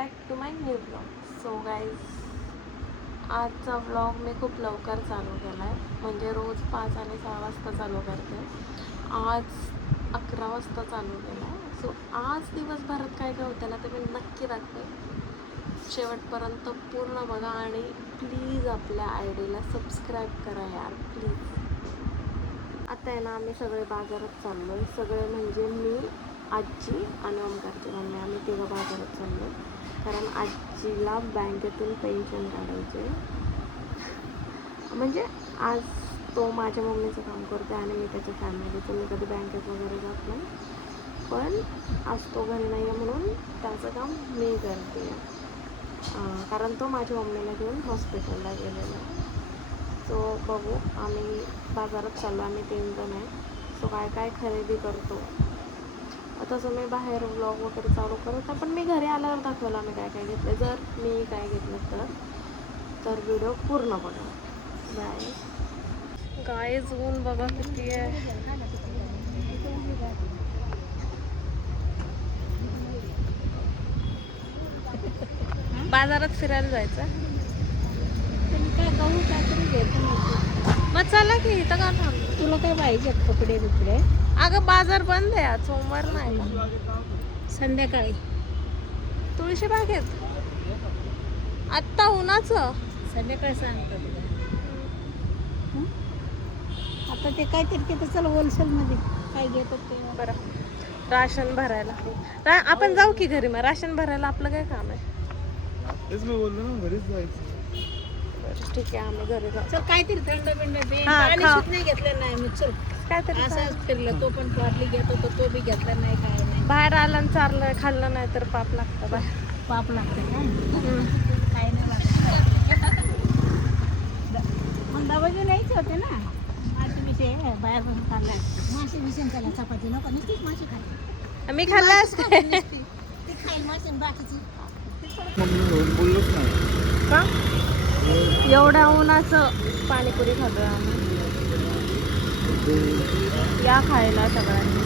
Back to my new blog. So guys, आजचा blog मी खूप लवकर चालू केला आहे. म्हणजे रोज 5 आणि 6 वाजता चालू करते. आज 11 वाजता चालू केला आहे. सो आज दिवसभरात काय काय होतं ना ते मी नक्की दाखवेन. शेवटपर्यंत पूर्ण बघा आणि प्लीज आपल्या आय डीला सबस्क्राईब करा यार, प्लीज. आता आहे ना आम्ही सगळे बाजारात चाललो आहे. सगळे म्हणजे मी, आजी आणि ओमकारची मम्मी, आम्ही तिघं बाजारात चाललो आहे. कारण आजीला बँकेतून पेन्शन काढायचे. म्हणजे आज तो माझ्या मम्मीचं काम करते आणि मी त्याच्या फॅमिलीचं. मी कधी बँकेत वगैरे जात नाही, पण आज तो घरी नाही आहे म्हणून त्याचं काम मी करते. कारण तो माझ्या मम्मीला घेऊन हॉस्पिटलला गेलेला आहे. सो बघू, आम्ही बाजारात चाललो, आम्ही 3 जण आहे. सो काय काय खरेदी करतो तसं मी बाहेर व्लॉग वगैरे चालू करत नाही, पण मी घरी आल्यावर दाखवलं आम्ही काय काय घेतलं. जर मी काय घेतलं तर व्हिडिओ पूर्ण बघा. बाय. गाईज, ऊन बघा किती आहे. बाजारात फिरायला जायचं मग चला की. इथं का थांबलो? तुला काय पाहिजे कपडे बिपडे? अगं बाजार बंद आहे आज, सोमवार नाही का? संध्याकाळी तुळशी बागेत आत्ता उन्हाचं. संध्याकाळी सांगतो तुला. आता ते काहीतरी तिथं चल होलसेलमध्ये काय घेतात ते. बरं, राशन भरायला आपण जाऊ की घरी. मग राशन भरायला आपलं काय काम आहे? तेच मी बोललो ना, घरीच जायचं. बरं ठीक आहे, आम्ही घरी जाऊ. चल काहीतरी थंड बिंड दे. हा, पाणी खा. सुद्धा नाही घेतलं नाही मी. चल काहीतरी असंच फिरलं. तो पण बाटली घेत होता, तो बी घेतला नाही. काय नाही, बाहेर आलं आणि चारलं खाल्लं नाही तर पाप लागतं बाहेर. पाप लागते का? काय नाही लागत. मग डबा घेऊन यायचे होते ना. मासे बिशे बाहेर पण खाल्ला. मासे बिशे त्याला चपाती नको, नुसतीच मासे खायचे. मी खाल्लं असते. ते खाईल मासे बाकीची. बोललोच नाही का एवढ्या उन्हाचं पाणीपुरी खातोय आम्ही. या खायला सगळ्यांनी.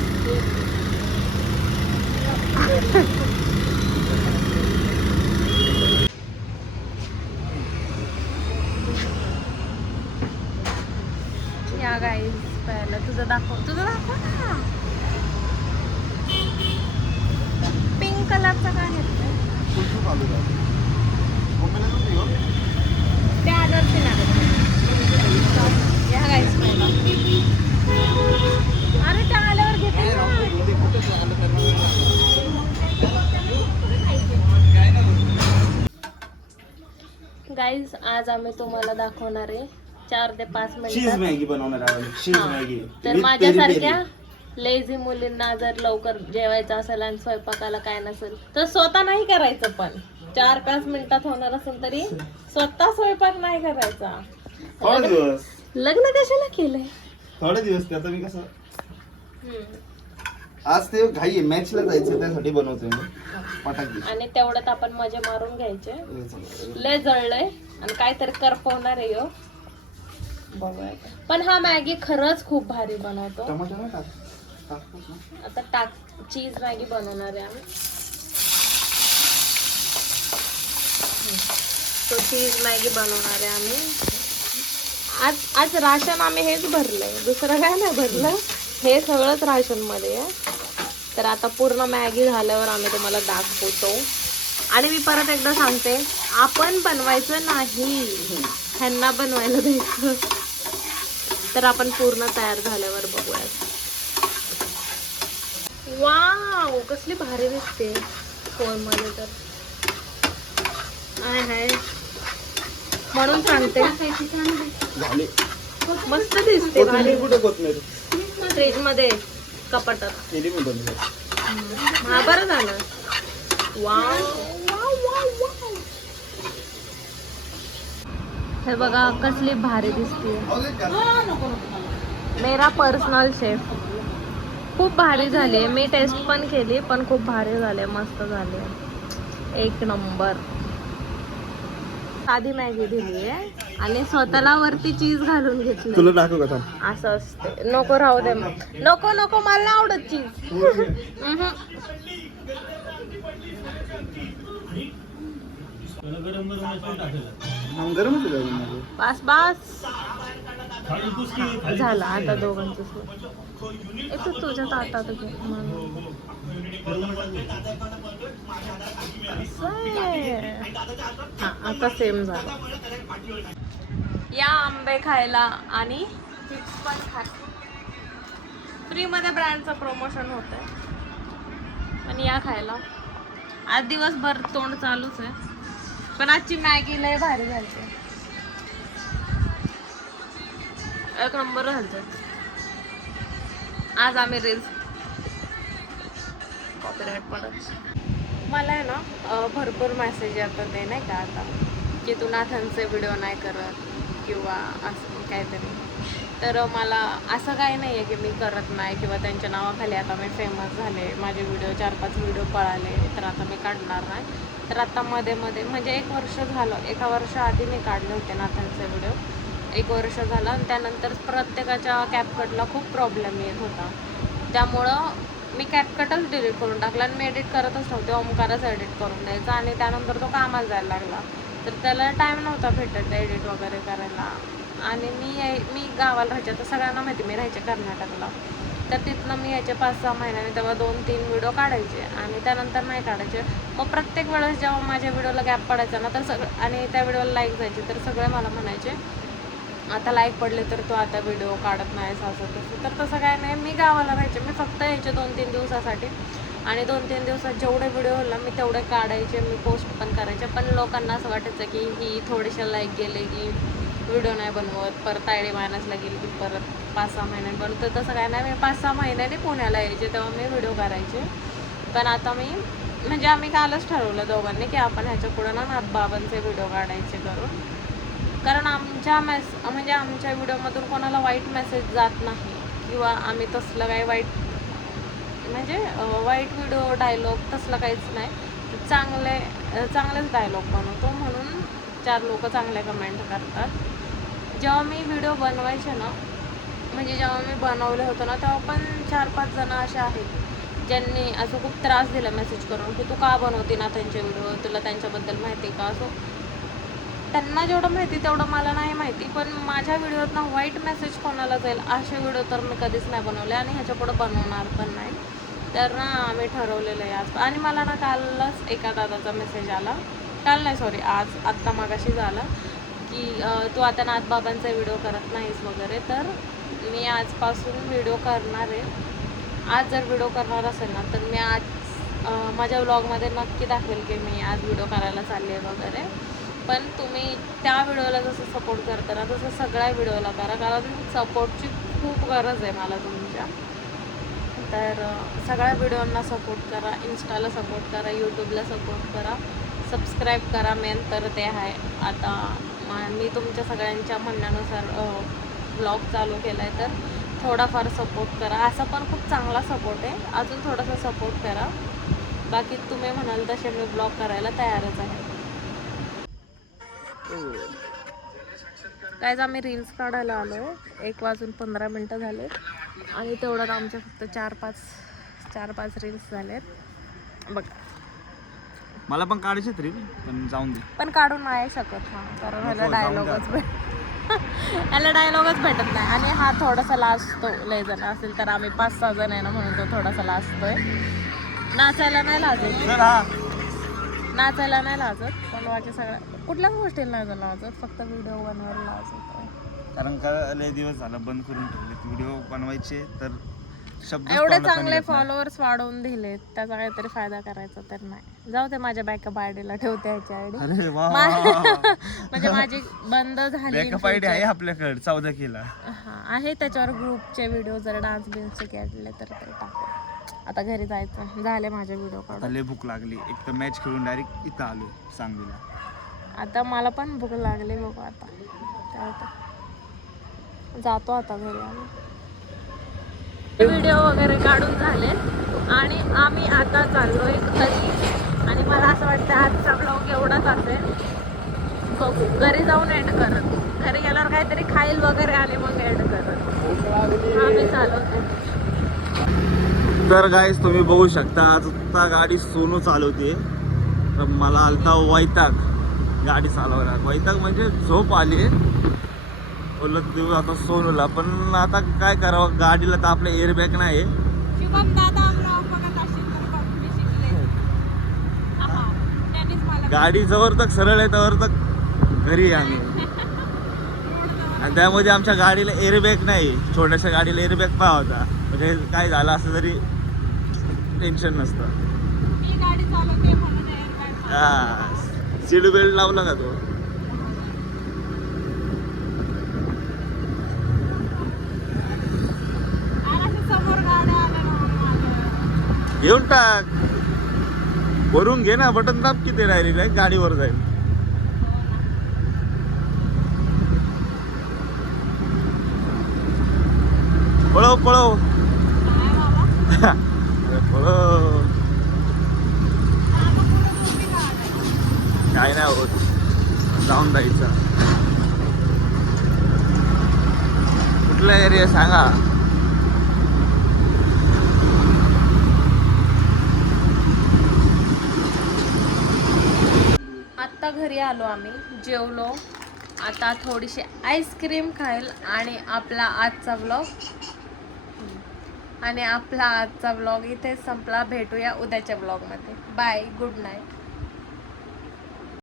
या गाईज, पहिलं तुझं दाखव ना. पिंक कलरचा काय घेतलंय? ते आदर्श या गाईज पहिला. अरे त्या आल्यावर घेते गाईज. आज आम्ही तुम्हाला दाखवणार आहे 4 ते 5 मिनिटात मॅगी बनवणार आहोत. Cheese Maggi. तर माझ्यासारख्या लेझी मुलींना जर लवकर जेवायचं असेल आणि स्वयंपाकाला काय नसेल तर स्वतः नाही करायचं, पण 4-5 मिनिटात होणार असेल तरी स्वतः स्वयंपाक नाही करायचा. थोडे दिवस लग्न कशाला केलंय? थोडे दिवस त्याचं मी कसं आज ते घाई मॅचला जायचं त्यासाठी बनवतोय मी पटाकी. आणि तेवढ्यात आपण मजा मारून घ्यायचे. लय जळलंय आणि काहीतरी करपवणार आहे ह्यो. बघूया. पण हा मॅगी खरंच खूप भारी बनवतो. टमाटर नाही टाकतोस ना? आता चीज मॅगी बनवणार आहे आम्ही. तो चीज मॅगी बनवणार आहे आम्ही. आज राशन आम्ही हेच भरलंय, दुसरं काय नाही भरलं. हे सगळंच राशन मध्ये आहे. तर आता पूर्ण मॅगी झाल्यावर आम्ही तुम्हाला दाखवतो. आणि मी परत एकदा सांगते, आपण बनवायचं नाही, ह्यांना बनवायला द्यायचं. तर आपण पूर्ण तयार झाल्यावर बघूयात. वाव, कसली भारी दिसते फोन मध्ये. तर आहे म्हणून सांगते, झाले मस्त दिसते भारी. कुठे कोथमीर फ्रीज मध्ये कपाटात. केली मी बनवली. हा, बरं झालं. वाव, हे बघा कसली भारी दिसते. मेरा पर्सनल शेफ. खूप भारी झाली. मी टेस्ट पण केली, पण खूप भारी झाले, मस्त झाले, एक नंबर. साधी मॅगी दिली आहे आणि स्वतःला वरती चीज घालून घेतली. तुला दाखव का? असं असते. नको, राहू दे. नको मला नाही आवडत चीज. मग गरमच आहे माझं. बस बस झालं आता दोघांचं येतो तुझ्या ताटात घे म्हणून. हा आता सेम झालं. या आंबे खायला आणि चिप्स पण खाय. फ्री मध्ये ब्रँडचं प्रमोशन होतंय आणि या खायला. आज दिवसभर तोंड चालूच आहे पण आजची मॅगी लय भारी झाली. एक नंबर झालं. आज आम्ही रील्स कॉपीराइट पडत. मला आहे ना भरपूर मेसेज येतात ते नाही का आता की तू नाथांचे व्हिडिओ नाही करत किंवा असं काहीतरी. तर मला असं काही नाही आहे की मी करत नाही किंवा त्यांच्या नावाखाली आता मी फेमस झाले, माझे व्हिडिओ 4-5 व्हिडिओ पळाले तर आता मी काढणार नाही. तर आता मध्ये म्हणजे 1 वर्ष झालं, 1 वर्षाआधी मी काढले होते नाथांचे व्हिडिओ. 1 वर्ष झालं आणि त्यानंतर प्रत्येकाच्या कॅपकटला खूप प्रॉब्लेम येत होता. त्यामुळं मी कॅपकटच डिलीट करून टाकला आणि मी एडिट करतच नव्हते. ओमकारच एडिट करून द्यायचा आणि त्यानंतर तो कामाला जायला लागला तर त्याला टाईम नव्हता भेटत एडिट वगैरे करायला. आणि मी गावाला राहायचे, तर सगळ्यांना माहिती मी राहायचे कर्नाटकला. तर तिथनं मी यायचे 5-6 महिन्याने तेव्हा 2-3 व्हिडिओ काढायचे आणि त्यानंतर नाही काढायचे. मग प्रत्येक वेळेस जेव्हा माझ्या व्हिडिओला गॅप पडायचा ना तर सगळं आणि त्या व्हिडिओला लाईक जायचे तर सगळे मला म्हणायचे आता लाईक पडले तर तू आता व्हिडिओ काढत नाहीस असं तसं. तर तसं काय नाही, मी गावाला राहायचे, मी फक्त यायचे 2-3 दिवसासाठी आणि 2-3 दिवसात जेवढे व्हिडिओ होला मी तेवढे काढायचे, मी पोस्ट पण करायचे. पण लोकांना असं वाटायचं की ही थोडेसे लाईक गेले की व्हिडिओ नाही बनवत, परत आयडी मायनसला गेली की परत 5-6 महिन्यांनी बनवतो. तसं काय नाही, मी 5-6 महिन्यांनी पुण्याला यायचे तेव्हा मी व्हिडिओ करायचे. पण आता मी म्हणजे आम्ही कालच ठरवलं दोघांनी की आपण ह्याच्या पुढं ना नाथबाबांचे व्हिडिओ काढायचे करून. कारण आमच्या म्हणजे आमच्या व्हिडिओमधून कोणाला वाईट मेसेज जात नाही किंवा आम्ही तसलं काही वाईट म्हणजे वाईट व्हिडिओ डायलॉग तसलं काहीच नाही. चांगलेच डायलॉग बनवतो म्हणून 4 लोक चांगले कमेंट करतात. जेव्हा मी व्हिडिओ बनवायचे ना म्हणजे जेव्हा मी बनवले होतं ना तेव्हा पण 4-5 जण असे आहेत ज्यांनी असं खूप त्रास दिला मेसेज करून की तू का बनवते ना त्यांचे व्हिडिओ, तुला त्यांच्याबद्दल माहिती का. असो त्यांना जेवढं माहिती तेवढं मला नाही माहिती. पण माझ्या व्हिडिओत ना वाईट मेसेज कोणाला जाईल असे व्हिडिओ तर मी कधीच नाही बनवले आणि ह्याच्या पुढं बनवणार पण नाही. तर ना आम्ही ठरवलेलं आहे आज. आणि मला ना कालच एका दादाचा मेसेज आला, काल नाही सॉरी आज आत्ता मागाशी झालं की तू आता नाथबाबांचा व्हिडिओ करत नाहीस वगैरे. तर मी आजपासून व्हिडिओ करणार आहे. आज जर व्हिडिओ करणार असेल ना तर मी आज माझ्या व्लॉगमध्ये नक्की दाखवेल की मी आज व्हिडिओ करायला चालले वगैरे. पण तुम्ही त्या व्हिडिओला जसं सपोर्ट करता ना तसं सगळ्या व्हिडिओला करा, कारण सपोर्टची खूप गरज आहे मला तुमच्या. तर सगळ्या व्हिडिओंना सपोर्ट करा, इन्स्टाला सपोर्ट करा, यूट्यूबला सपोर्ट करा, सबस्क्राईब करा. मेन तर ते आहे. आता मी तुमच्या सगळ्यांच्या म्हणण्यानुसार ब्लॉग चालू केला आहे तर थोडाफार सपोर्ट करा. असा पण खूप चांगला सपोर्ट आहे, अजून थोडासा सपोर्ट करा. बाकी तुम्ही म्हणाल तसे मी ब्लॉग करायला तयारच आहे. कायच आम्ही रील्स काढायला आलो आहे. 1:15 झाले आणि तेवढ्यात आमच्या फक्त 4-5 रील्स झालेत बघ. मला पण काढायचे तरी पण जाऊन दे. पण काढू नाही शकत हा, कारण ह्याला डायलॉगच भेटत नाही. आणि हा थोडासा लाजतो. लय जण असेल तर आम्ही 5-6 जण आहे ना म्हणून तो थोडासा लाजतोय. नाचायला नाही लाजत बनवायचे सगळ्या कुठल्याच गोष्टीला नाही लाजत, फक्त व्हिडिओ बनवायला लाजत. कारण का लय दिवस झाला बंद करून ठेवले व्हिडिओ बनवायचे. तर शब्द एवढे चांगले फॉलोअर्स वाढवून दिलेत, त्याचा काहीतरी फायदा करायचा तर नाही. जाऊ दे, माझ्या बॅकअप आयडीला ठेवते ह्याची आयडी. अरे वा म्हणजे माझी बंद झाली बॅकअप आयडी आहे आपल्याकडे 14 केला हा आहे. त्याच्यावर ग्रुपचे व्हिडिओ जर डान्स बिन्सचे काढले तर ते टाकू. आता घरी जायचं झाले माझे व्हिडिओ काढून. लय भूक लागली, एक तर मॅच खेळून डायरेक्ट इथं आलो सांगलीला. आता मला पण भूक लागली बघू. आता काय जातो आता घरी. आम्ही व्हिडिओ वगैरे काढून झाले आणि आम्ही आता चाललोय घरी. आणि मला असं वाटतं आजचा ब्लॉग एवढाच असेल. बघू घरी जाऊन एंड करत, घरी गेल्यावर काहीतरी खाईल वगैरे आणि मग एंड करत आम्ही चालवतो. तर गाईस तुम्ही बघू शकता आता गाडी सोनू चालवते. तर मला आलता वैताग गाडी चालवायला वैताग म्हणजे झोप आली. बोलत देऊ आता सोनूला, पण आता काय करावं, गाडीला तर आपल्या एअरबॅग नाही. शुभम दादा ब्लॉग बघत असतील तर बघ मी शिकले. हा, त्यांनीच मला गाडी जवळ तक सरळ आहे तवर तक घरी आहे आम्ही. आणि त्यामध्ये आमच्या गाडीला एअरबॅग नाही. छोट्याशा गाडीला एअरबॅग पाहा होता, म्हणजे काय झालं असं तरी टेन्शन नसतं. मी गाडी चालवते म्हणून airbag आहे. हा, सीट बेल्ट लावला का तो? आणि अशा समोर गाड्या आल्या ना मग माझं. घेऊन टाक, भरून घे ना, बटन दाब किती डायरेक्ट गाडीवर जाईल. पळव पळव. काय बाबा? अरे पळव, आता पुढे मोठी गाडी आहे. काय नाही होत, जाऊन जायचं. कुठला एरिया सांगा. आत्ता घरी आलो आम्ही, जेवलो. आता थोडीशी आईस्क्रीम खाईल आणि आपला आजचा ब्लॉग इथे संपला. भेटूया उद्याच्या ब्लॉगमध्ये. Bye, good night.